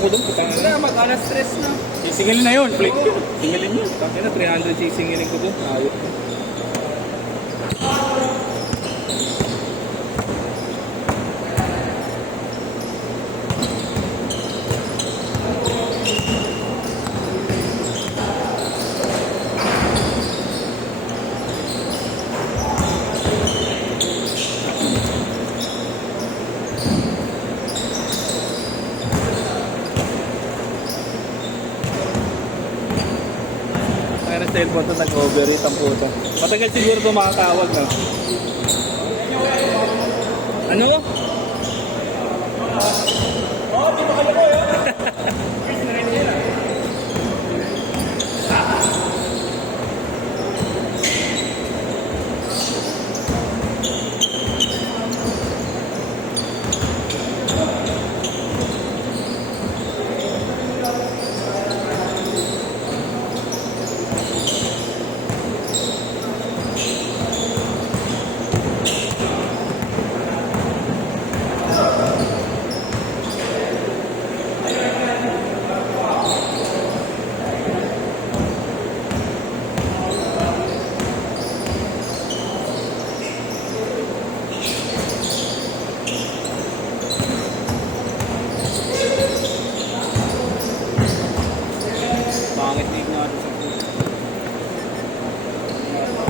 ko doon. Wala, mag-alas-stress na. Sisingilin na yun. Plate yun. Singilin yun. Bakit na 300 sisingilin ko doon. Ayot na. Cellphone to nag-overheat ang puto. Matagal siguro ito makakawag na. Ano? Oh, di ba kayo ko yun?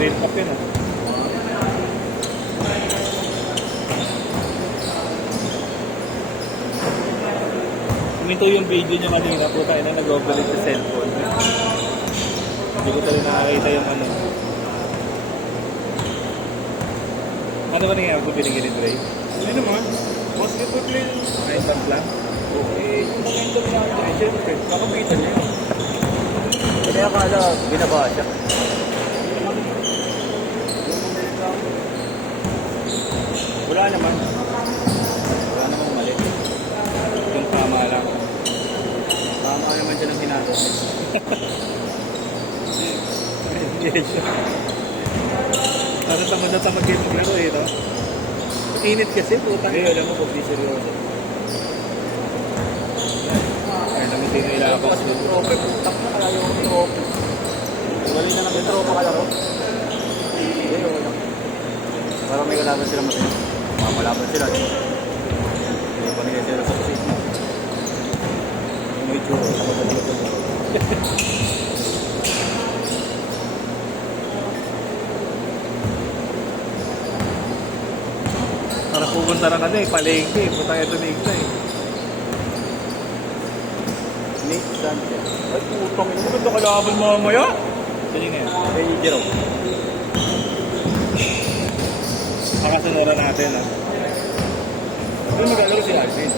Rail up yun ah. Kuminto yung video niya kanina po tayo na nag-overheat sa cellphone. Hindi ko talaga nakakita yung ano. Ano ba nangyayari kung binigyan ni Dre? Ano naman? Basketball play. Ay, isang lang? Eh, yung momento niya ang Dre, syempre, kakapitan niya yun. Kaya akala binaba siya. Wala naman. Wala namang mali. Yung tama lang. Tama naman siya ng hinalo. Yes. Parang tamad na tamad kayo maglaro eh, no? Init kasi, putang. Eh, alam mo, kung di seryoso. Ay, naman din nila ako. Trope, putak na kaya yung trope. Galing na namin trope kalaro. Eh, wala. Parang may kalaban sila matino. Mamalaban sila. Hindi pa nila sila sa position. May tsuro, nakapagulog ko. Parang pupunta lang ano eh, palengke. Putang ito ni Igna eh. Nick Sanchez. Ay, putang ina. Maganda kalaban mamaya. Kanina yan. Eh, Jerome. Makasunod natin ah. Pero maglalaro si Alvin.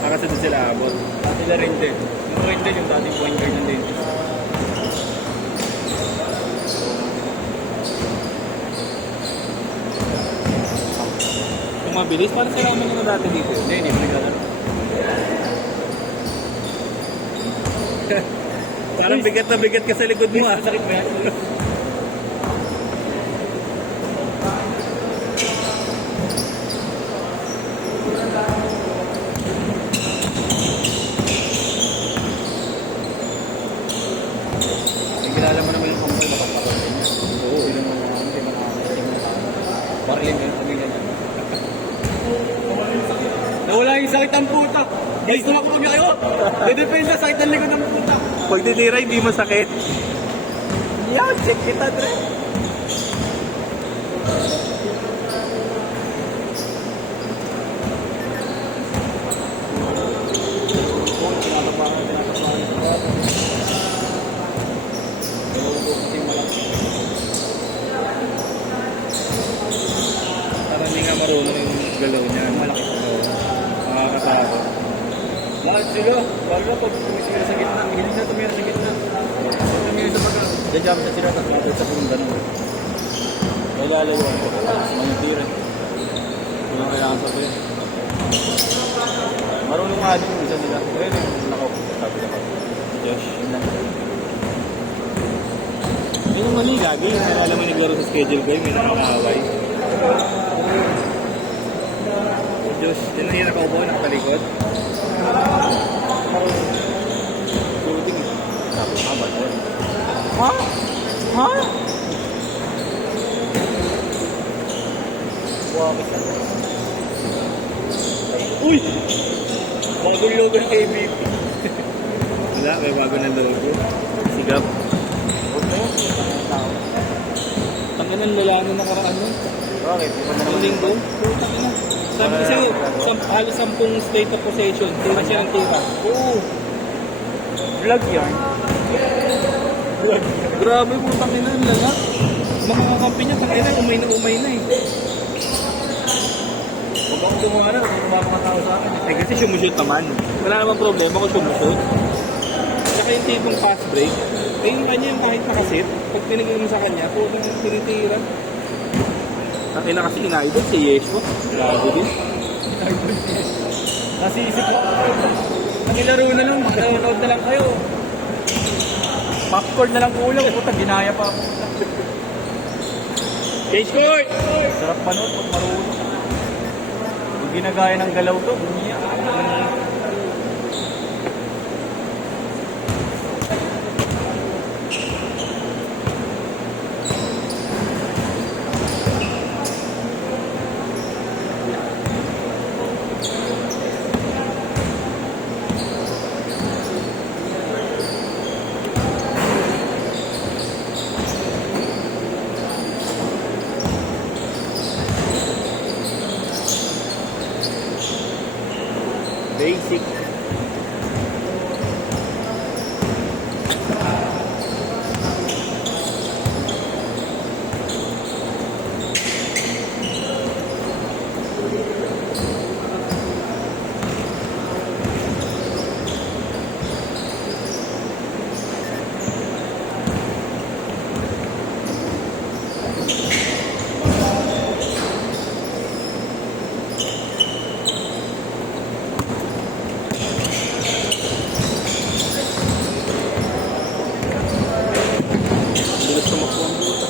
Makasunod sila abot. At sila rin din. Yung rin din yung dating point guard ng dentist. Kung mabilis, parang sila umunod na dati dito. Hindi pa naglalaro. Parang bigat na bigat ka sa likod mo ah. Sakit ba yan? Kilala mo naman yung kumpay, makapagpapalay niya. Oo, ilang mga hindi mo Parling yung pamilya niya. Nawala yung sakit ang puta. Guys, tumakbo niya kayo. Dedepensa sakit ang likod ng puta. Pag tinira, hindi masakit. Yan, check kita, Dre. Parang hindi nga marunong yung galaw niya. Malaki. Oo. Nakakatakot. Lahat sila, lalo na pag tumisira sa gitna, hiling na tumira sa gitna. Tumira sa pagka. Dadjam na sila sa pulong ganun. Naglalawaan ko. Mga tira. Walang kailangan sabihin. Marunong nga din yung isa nila. Kaya rin, nakaw. Sabi na ko. Josh, yun lang. Yun ang mali lagi. Kaya alam mo naglaro sa schedule ko, may nakakaaway. Diyos. Yun ang hirap ako nakapalikod. Shooting eh. Sabi ka ba? Ha? Ha? Buwakit ka. Uy! Bagong logo ng ABP. Wala, may bago na logo. Sigap. Huwag na yun. Tanginan, wala na nakaraan nun. Bakit? Di ba na Ang naman linggo? Putang ina. Sabi kasi, halos 10 state of possession. Tira siya ng tira. Oo. vlog yan? Grabe, putang ina. Ang lala. Makakampi niya, tangina, umay na eh. Huwag akong gumawa na. Huwag mga tao sa akin. Eh kasi sumushoot naman. Wala namang problema kung sumushoot. Saka yung tipong fast break, eh yung kanya yung kahit nakasit, pag pinigil mo sa kanya, putang tinitira. Tangina kasi in-idol si Yesho. Grabe din. Nasisip ko. Nagilaro na lang. Nanonood na lang kayo. Popcorn na lang kulang. Puta, ginaya pa ako. Change court! Sarap panood pag marunong. Pag ginagaya ng galaw to, bumiya. Basic. Bilis tumakbo ang buta.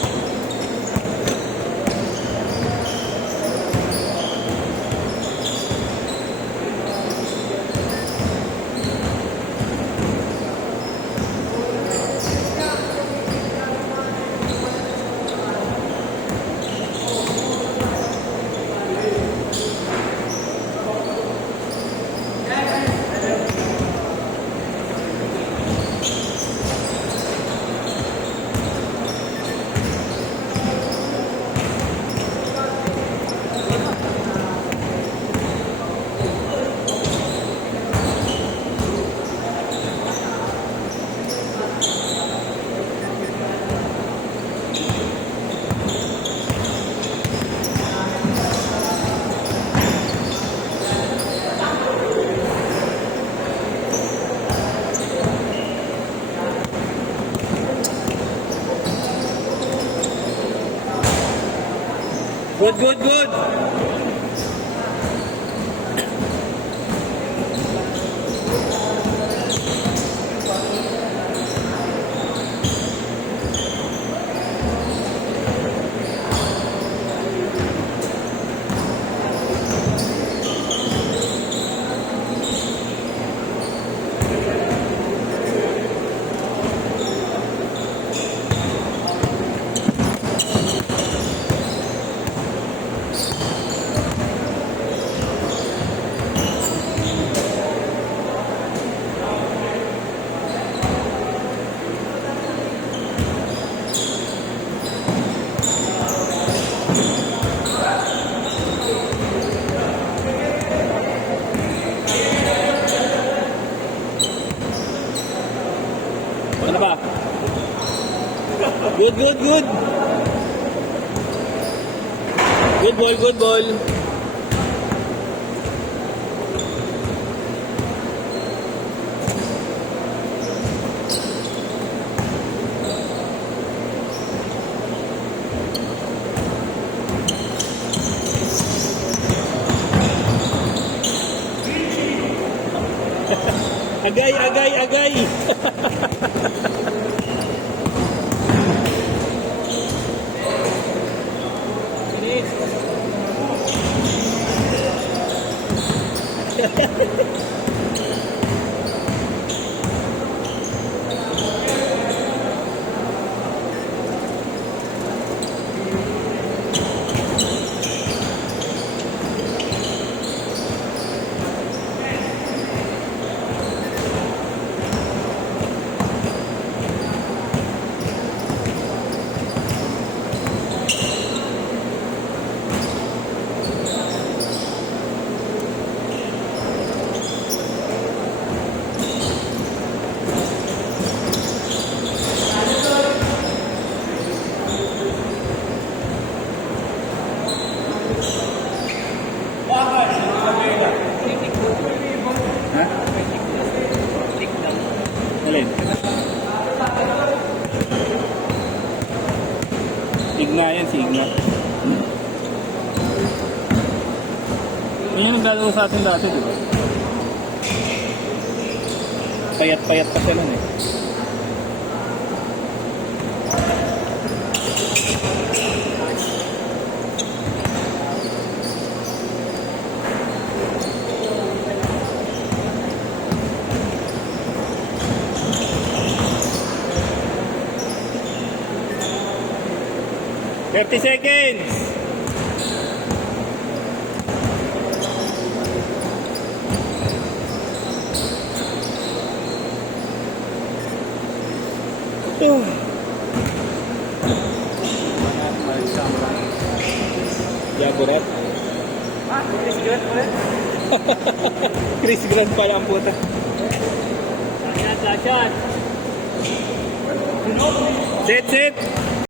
Good, good, good! Ano ba? Good, good, good! Good ball, good ball! Agay, agay, agay! Signa yan, Signa. Yan yung naglalaro sa atin dati, di ba? Payat-payat pa siya nun eh. Thirty seconds! Yagurat. Chris Grant ulit. Chris Grant pala ang puta. Shot. Set, set!